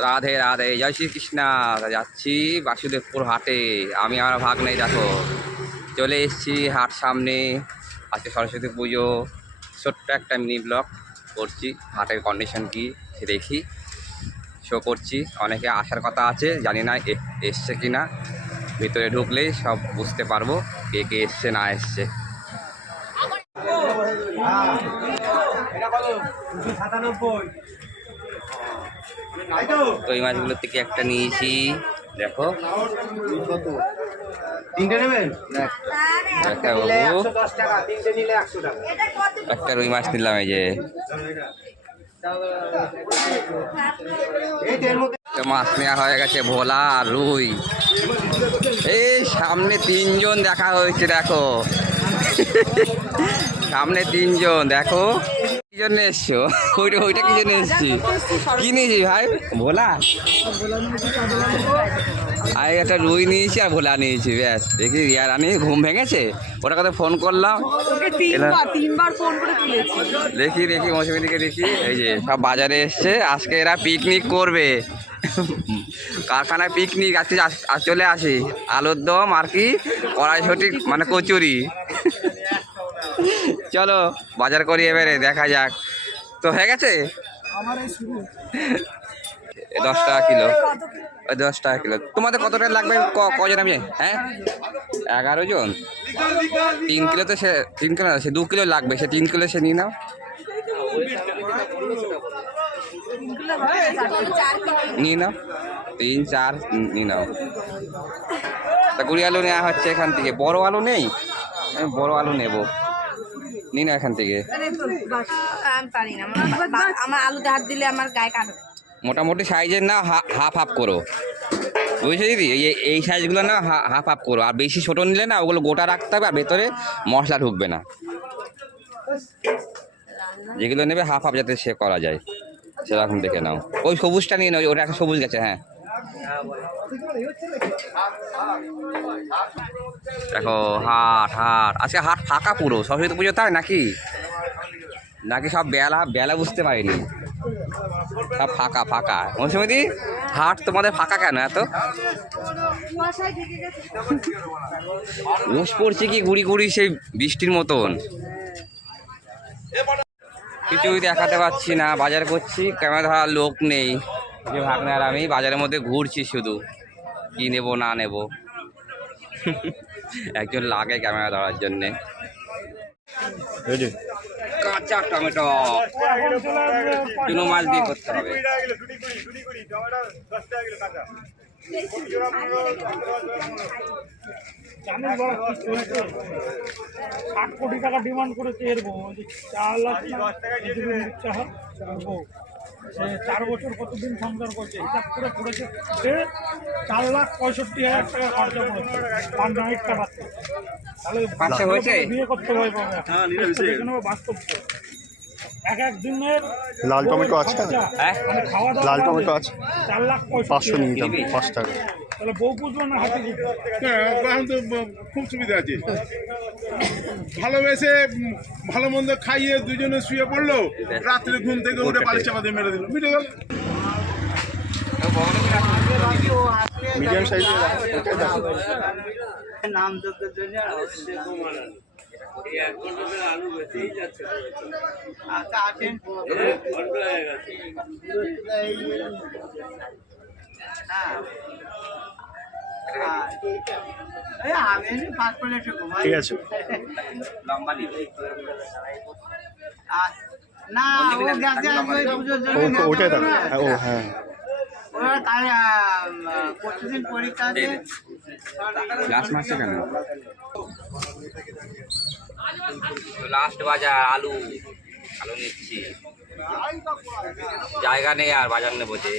রাধে রাধে জয় শ্রীকৃষ্ণ। যাচ্ছি বাসুদেবপুর হাটে। আমি আমার ভাগ নেই দেখো। চলে এসেছি হাট সামনে। আজকে সরস্বতী পুজো। ছোট্ট একটা মিনি ব্লগ করছি। হাটের কন্ডিশন কি সে দেখি। শো করছি। অনেকে আসার কথা আছে জানি না এ- এসছে কি না। ভিতরে ঢুকলেই সব বুঝতে পারব কে কে এসছে না এসছে। তো এই মাছগুলোর থেকে একটা নিয়েছি। দেখো। তিনটে নেবেন একটা বাবু। দশ টাকা তিনটে নিলে একশো টাকা। একটা রুই মাছ নিলাম এই যে। মাছ নেওয়া হয়ে গেছে ভোলা রুই। এই সামনে তিনজন দেখা হয়েছে দেখো। সামনে তিনজন দেখো। কি জন্য এসছো? ওইটা ওইটা কি জন্য এসছি? কি নিয়েছি ভাই? ভোলা? আর একটা রুই নিয়েছি আর ভোলা নিয়েছি ব্যাস। দেখি রিয়া রানি ঘুম ভেঙেছে? ওটা কথা ফোন করলাম। দেখি দেখি মৌসুমিদিকে দেখি। এই যে সব বাজারে এসছে। আজকে এরা পিকনিক করবে। কারখানায় পিকনিক আজকে চলে আসি। আলুর দম আর কি? কড়াইশুটি মানে কচুরি। চলো বাজার করি এবারে দেখা যাক। তো হয়ে গেছে? দশ টাকা কিলো। ওই দশ টাকা কিলো। তোমাদের কত টাকা লাগবে? কজন আমি? হ্যাঁ? এগারো জন? তিন কিলো তো সে তিন কিলো সে দু কিলো লাগবে। সে তিন কিলো সে নিয়ে নাও। নিয়ে নাও। তিন চার নিয়ে নাও। তা কুড়ি আলু নেওয়া হচ্ছে এখান থেকে। বড় আলু নেই? আমি বড় আলু নেব। নিয়ে নাও এখান থেকে? আমার আলুতে হাত দিলে আমার গায়ে কাটবে মোটামুটি সাইজের না হাফ হাফ করো। বুঝছ দিদি? এই এই সাইজগুলো না হাফ হাফ করো। আর বেশি ছোটো নিলে না ওগুলো গোটা রাখতে হবে আর ভেতরে মশলা ঢুকবে না। যেগুলো নেবে হাফ হাফ যাতে সে করা যায়। সেরকম দেখে নাও। ওই সবুজটা নিয়ে নাও ওটা একটা সবুজ গেছে হ্যাঁ। দেখো, হাট হাট। আজকে হাট ফাঁকা পুরো সরস্বতী পুজো তাই নাকি? নাকি সব বেলা বেলা বুঝতে পারিনি। সব ফাঁকা ফাঁকা। মৌসুমিদি, হাট তোমাদের ফাঁকা কেন এত? রোজ পড়ছে কি গুড়ি গুড়ি সেই বৃষ্টির মতন? কিছুই দেখাতে পাচ্ছি না, বাজার করছি, ক্যামেরা ধরার লোক নেই। যে ভাগনা আর আমি বাজারের মধ্যে ঘুরছি শুধু। কি নেব না নেব। একজন লাগে ক্যামেরা ধরার জন্যে। কাঁচা টমেটো। চুনো মাছ দিয়ে করতে হবে। ষাট কোটি টাকা ডিমান্ড করেছে এর বউ। ওই চার লাখ যদি হয় সে চার বছর কতদিন সংসার করছে? হিসাব করে করেছে সে চার লাখ পঁয়ষট্টি হাজার টাকা খরচা করেছে। পার নাইট কাটাচ্ছে তাহলে বিয়ে করতে বাস্তব এক এক দিনের লাল টমেটো আছে? হ্যাঁ? মানে খাওয়া দাওয়া লাল টমেটো আছে? চার লাখ পাঁচশো পঁয়ষট্টি নিয়ে নিতাম পাঁচ টাকা। তাহলে বউ বুঝবে না হাতে এখন তো খুব সুবিধা আছে। ভালোবেসে ভালো মন্দ খাইয়ে দুজনে শুয়ে পড়ল রাত্রে ঘুম থেকে উঠে বালিশ চাপা দিয়ে মেরে দিল। মিটে গেল। মিডিয়াম সাইজের নাম যোগ্যের জন্য আচ্ছা আসেন ঠিক আছে। এই আমি এমনি পাঁচ প্লেট ঘুমাই। ঠিক আছে। লম্বা নিবে। আর- না ও গেছে ও-। হ্যাঁ, হ্যাঁ ওরা কাল প্রতিদিন পরীক্ষা আছে। লাস্ট মাসে কেন? লাস্ট বাজার আলু। আলু নিচ্ছি। জায়গা নেই আর বাজার নেব যে।